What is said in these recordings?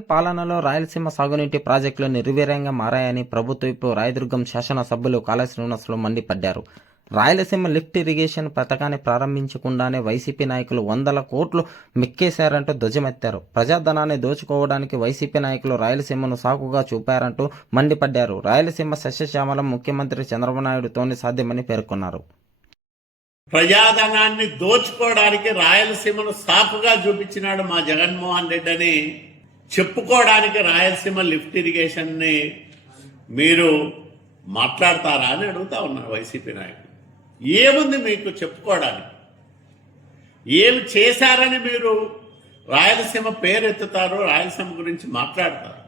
జగన్ పాలనలో రాయలసీమ సాగునీటి ప్రాజెక్టులు నిర్వీర్యంగా మారాయని ప్రభుత్వ ఇప్పుడు రాయదుర్గం శాసనసభ్యులు కాళ శ్రీనివాసులు మండిపడ్డారు. రాయలసీమ లిఫ్ట్ ఇరిగేషన్ పథకాన్ని ప్రారంభించకుండానే వైసీపీ నాయకులు వందల కోట్లు మిక్కేశారంటూ ధ్వజమెత్తారు. ప్రజాధనాన్ని దోచుకోవడానికి వైసీపీ నాయకులు రాయలసీమను సాకుగా చూపారంటూ మండిపడ్డారు. రాయలసీమ సస్యశ్యామలం ముఖ్యమంత్రి చంద్రబాబు నాయుడుతోనే సాధ్యమని పేర్కొన్నారు. ప్రజాధనాన్ని దోచుకోవడానికి రాయలసీమను సాకుగా చూపించినాడు మా జగన్మోహన్ రెడ్డి అని చెప్పుకోవడానికి రాయలసీమ లిఫ్ట్ ఇరిగేషన్ని మీరు మాట్లాడతారా అని అడుగుతా ఉన్నారు వైసీపీ నాయకులు. ఏముంది మీకు చెప్పుకోవడానికి? ఏమి చేశారని మీరు రాయలసీమ పేరెత్తుతారు రాయలసీమ గురించి మాట్లాడతారు.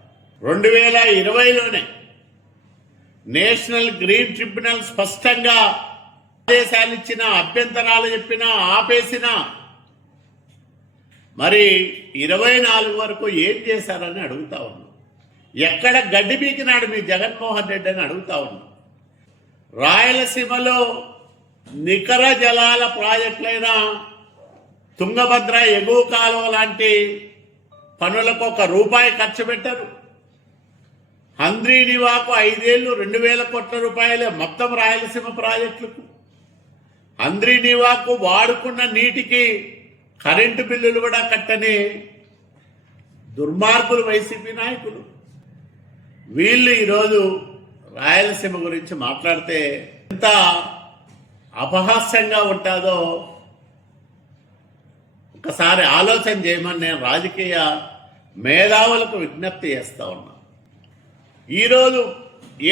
రెండు వేల ఇరవైలోనే నేషనల్ గ్రీన్ ట్రిబ్యునల్ స్పష్టంగా ఆదేశాలు ఇచ్చినా అభ్యంతరాలు చెప్పినా ఆపేసినా మరి ఇరవై నాలుగు వరకు ఏం చేశారని అడుగుతా ఉన్నాం. ఎక్కడ గడ్డి పీకినాడు మీ జగన్మోహన్ రెడ్డి అని అడుగుతా ఉన్నాం. రాయలసీమలో నికర జలాల ప్రాజెక్టులైన తుంగభద్ర ఎగువ కాలువ లాంటి పనులకు ఒక రూపాయి ఖర్చు పెట్టరు. హంద్రీనివాకు ఐదేళ్ళు రెండు వేల కోట్ల రూపాయలే మొత్తం రాయలసీమ ప్రాజెక్టులకు. హంద్రీనివాకు వాడుకున్న నీటికి కరెంటు బిల్లులు కూడా కట్టని దుర్మార్గులు వైసీపీ నాయకులు. వీళ్ళు ఈరోజు రాయలసీమ గురించి మాట్లాడితే ఎంత అపహాస్యంగా ఉంటుందో ఒకసారి ఆలోచన చేయమని నేను రాజకీయ మేధావులకు విజ్ఞప్తి చేస్తూ ఉన్నా. ఈరోజు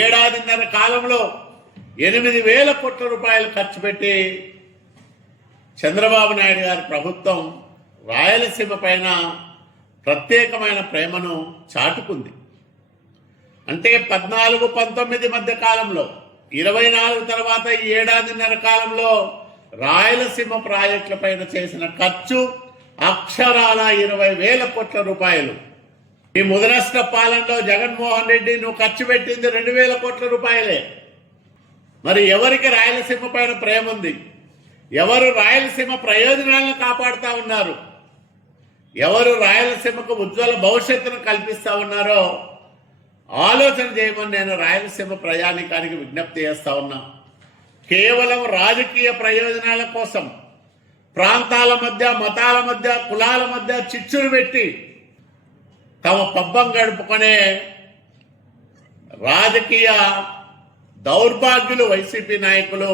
ఏడాదిన్నర కాలంలో ఎనిమిది వేల కోట్ల రూపాయలు ఖర్చు పెట్టి చంద్రబాబు నాయుడు గారి ప్రభుత్వం రాయలసీమ పైన ప్రత్యేకమైన ప్రేమను చాటుకుంది. అంటే పద్నాలుగు పంతొమ్మిది మధ్య కాలంలో ఇరవై నాలుగు తర్వాత ఈ ఏడాదిన్నర కాలంలో రాయలసీమ ప్రాజెక్టుల పైన చేసిన ఖర్చు అక్షరాల ఇరవై వేల కోట్ల రూపాయలు. ఈ ముదనష్ట పాలనలో జగన్మోహన్ రెడ్డి నువ్వు ఖర్చు పెట్టింది రెండు వేల కోట్ల రూపాయలే. మరి ఎవరికి రాయలసీమ పైన ప్రేమ ఉంది ఎవరు రాయలసీమ ప్రయోజనాలను కాపాడుతూ ఉన్నారు? ఎవరు రాయలసీమకు ఉజ్వల భవిష్యత్తును కల్పిస్తా ఉన్నారో ఆలోచన చేయమని నేను రాయలసీమ ప్రయాణికానికి విజ్ఞప్తి చేస్తూ ఉన్నా. కేవలం రాజకీయ ప్రయోజనాల కోసం ప్రాంతాల మధ్య మతాల మధ్య కులాల మధ్య చిచ్చులు పెట్టి తమ పబ్బం గడుపుకునే రాజకీయ దౌర్భాగ్యులు వైసీపీ నాయకులు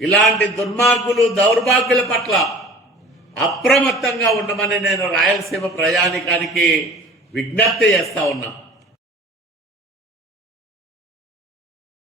ఇలాంటి దుర్మార్గులు దౌర్భాగ్యుల పట్ల అప్రమత్తంగా ఉండమని నేను రాయలసీమ ప్రయాణికానికి విజ్ఞప్తి చేస్తా ఉన్నా.